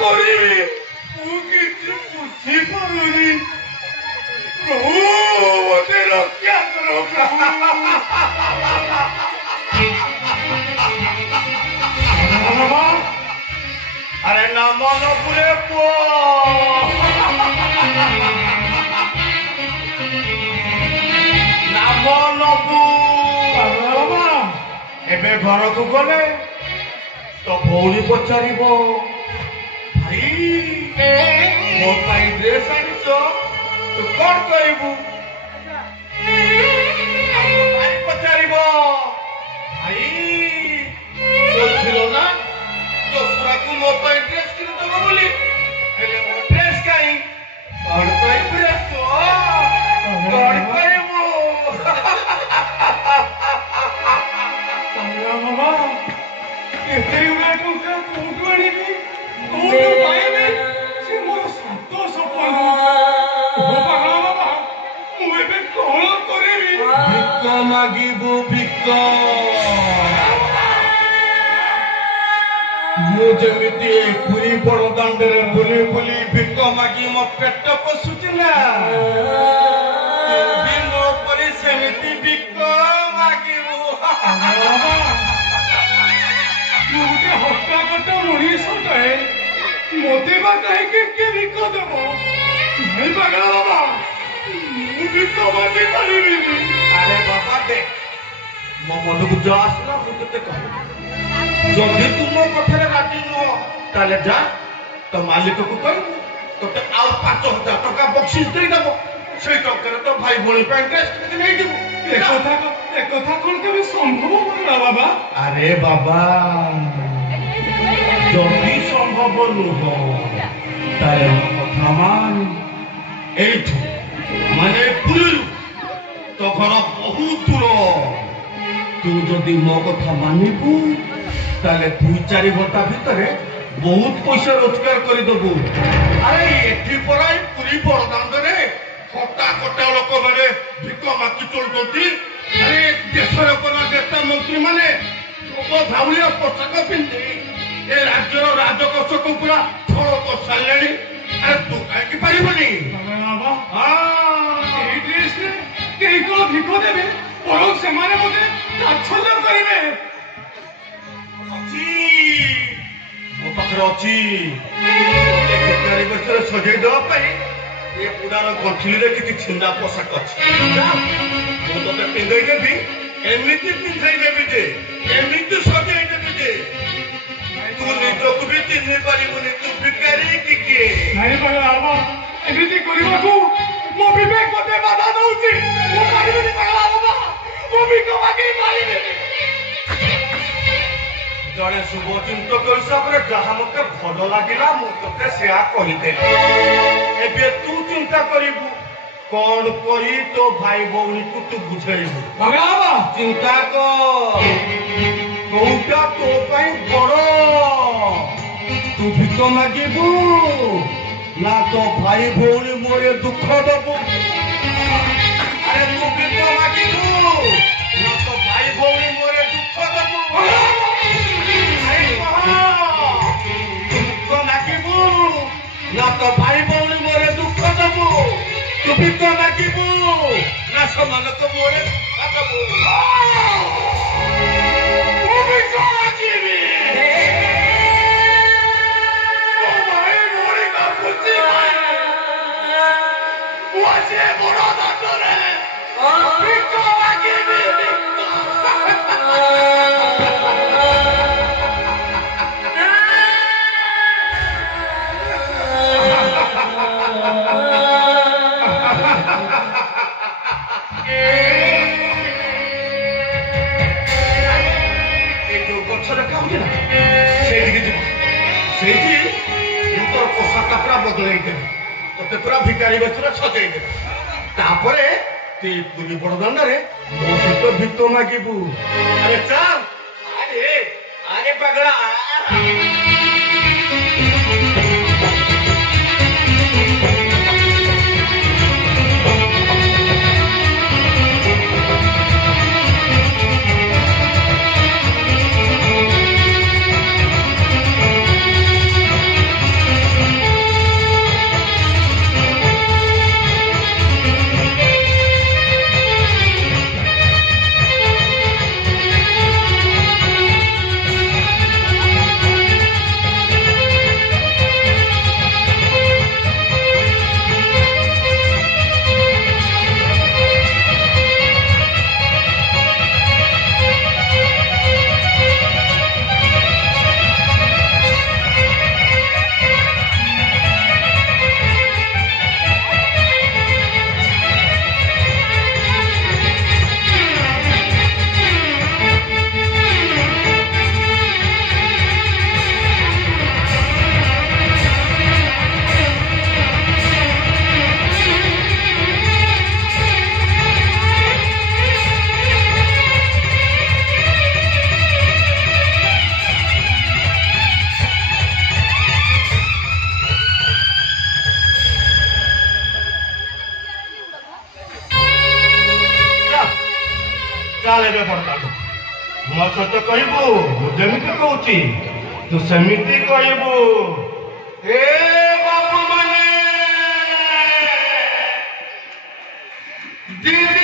କରିବି ମୁଁ କିଛି ବୁଝିପାରୁନି। ପ୍ରଭୁ ମୋତେ ରକ୍ଷା କର ପ୍ରଭୁ। ଆରେ ନାମ ନପୁରେ ପୁଅ ନାମ ନବୁ। ଏବେ ଘରକୁ ଗଲେ ତ ଭଉଣୀ ପଚାରିବ ଭାଇ ମୋ ପାଇଁ ଡ୍ରେସ୍ ଆଣିଛ ତୁ କଣ କହିବୁ? ଭାଇ ପଚାରିବ ଭାଇ କହୁଥିଲ ନା ତୋ ଛୁଆକୁ ମୋ ପାଇଁ ଡ୍ରେସ୍ କିଣିଦବ ବୋଲି, ହେଲେ ମୋ ଡ୍ରେସ୍ କାହିଁ? କଣ କହିବୁ ରେ ପୁଅ କଣ କହିବୁ? ବାବା ଏତେ ଗୁଡ଼ା ଟଙ୍କା କୋଉଠୁ ଆଣିବି କୋଉଠୁ ପାଇବି? ସେ ମୋର ସାତ ସପନ। ବାବା ମୁଁ ଏବେ କଣ କରିବି? ଭିକ ମାଗିବୁ ଭିକ। ମୁଁ ଯେମିତି ପୁରୀ ବଡ଼ ଦାଣ୍ଡରେ ବୁଲି ବୁଲି ଭିକ ମାଗି ମୋ ପେଟ ପୋଷୁଛି ନା, ମୋ ପରି ସେମିତି ଭିକ ମାଗିବୁ। ମୁଁ ଗୋଟେ ହଟ୍ଟାକଟ୍ଟା ମଣିଷଟାଏ, ମୋତେ ବା କାହିଁକି କିଏ ଭିକ ଦେବ? ନାଇଁ ପାଗଳ ବାବା ମୁଁ ଭିକ ମାଗି ପାରିବିନି। ଆରେ ବାବା ଦେଖ ମୋ ମନକୁ ଯାହା ଆସିଲା ମୁଁ ତତେ କହିବି, ଯଦି ତୁ ମୋ କଥାରେ ରାଜି ନୁହ ତାହେଲେ ଯା ତ ମାଲିକକୁ କହିବୁ ତତେ ଆଉ 5,000 ଟଙ୍କା ବକ୍ସିସ୍ ଦେଇଦେବ। ସେଇ ଟଙ୍କାରେ ତ ଭାଇ ଭଉଣୀ ପାଇଁ ଡ୍ରେସ୍ କିଣିକି ନେଇଯିବୁ। একথা কোন কেবে সম্ভব হবে না বাবা? আরে বাবা যদি সম্ভব নুহ তাহলে কথা মান এইঠু মানে পুরীরু তো ঘর বহুত দূর। তু যদি মো কথা মানিবু তাহলে 2-4 ঘন্টা ভিতরে বহুত পয়সা রোজগার করে দেবু। আরে এটি পড়াই পুরী বড়দাণ্ডরে কটা কটা লোক মানে ভিক মাগি চলুଛନ୍ତି। আরে দেশের নেতা মন্ত্রী মানে ধাଉଳିଆ ପୋଷାକ ପିନ୍ଧି ଏ ରାଜ୍ୟର ରାଜକୋଷକୁ ପୁରା ଠୋଳ କରିସାରିଲେଣି। ଆରେ ତୁ କାହିଁକି ପାରିବୁନି? ଏଇ ଡ୍ରେସରେ କେହି କଣ ଭିକ ଦେବେ? ବରଂ ସେମାନେ ମୋତେ ତାଚ୍ଛଲ୍ୟ କରିବେ। ଅଛି ମୋ ପାଖରେ ଅଛି ଭିକାରୀ ବେଶରେ ସଜେଇ ଦେବା ପାଇଁ ଏ ପୁରାର ଗଣ୍ଠିଲିରେ କିଛି ଛିଣ୍ଡା ପୋଷାକ ଅଛି। ମୁଁ ତତେ ପିନ୍ଧେଇ ଦେବି, ଏମିତି ପିନ୍ଧେଇ ଦେବି ଯେ ଏମିତି ସଜେଇ ଦେବି ଯେ ତୁ ନିଜକୁ ବି ଚିହ୍ନି ପାରିବୁନି ତୁ ଭିକାରୀ କି କିଏ। ନାଇଁ ବାବା ଏମିତି କରିବାକୁ ମୋ ବିବେକ ମୋତେ ବାଧା ଦଉଛି। ମୁଁ ପାରିବିନି ବାବା, ମୁଁ ଭିକ ମାଗି ପାରିବିନି। ଜଣେ ଶୁଭଚିନ୍ତକ ହିସାବରେ ଯାହା ମୋତେ ଭଲ ଲାଗିଲା ମୁଁ ତତେ ସେୟା କହିଦେଲି। ଏବେ ତୁ ଚିନ୍ତା କରିବୁ କଣ କରି ତୋ ଭାଇ ଭଉଣୀକୁ ତୁ ବୁଝେଇବୁ। ଚିନ୍ତା କର କୋଉଟା ତୋ ପାଇଁ ବଡ, ତୁ ଭିକ ମାଗିବୁ ନା ତୋ ଭାଇ ଭଉଣୀ ମୋରେ ଦୁଃଖ ଦବୁ? ଆରେ ତୁ ଭିକ ମାଗିବୁ ନା ତୋ ଭାଇ ଭଉଣୀ ମୋରେ ଦୁଃଖ ଦବୁ? ଭିକ ମାଗିବୁ ନା ତୋ ଭାଇ ଭଉଣୀ ମୋରେ ଦୁଃଖ ଦବୁ? ତୁ ଭିକ ମାଗିବୁ ନା ସେମାନଙ୍କ ମୋରେ ଦୁଃଖ ଦବୁ? ମୁଁ ଭିକ ମାଗିବି। ତୋ ଭାଇ ଭଉଣୀଙ୍କ ବୁଝି ମୁଁ ଆଜି ବଡ଼ ଦାଣ୍ଡରେ ଭିକ ମାଗିବି। ସେଇଠି ମୁଁ ତୋର ପୋଷାକ ପୁରା ବଦଳେଇ ଦେବି, ତତେ ପୁରା ଭିକାରୀ ବେଶରେ ସଜେଇ ଦେବି। ତାପରେ ତୁ ପୁରୀ ବଡ଼ଦାଣ୍ଡରେ ମୋ ସହିତ ଭିକ ମାଗିବୁ। ଆରେ ଚାଲ ଆରେ ଆରେ ପାଗଳା। ଏବେ ବର୍ତ୍ତମାନ ମୋ ସହିତ କହିବୁ ମୁଁ ଯେମିତି କହୁଛି ତୁ ସେମିତି କହିବୁ। ଏ ବାବୁ ମାନେ ଦିଦି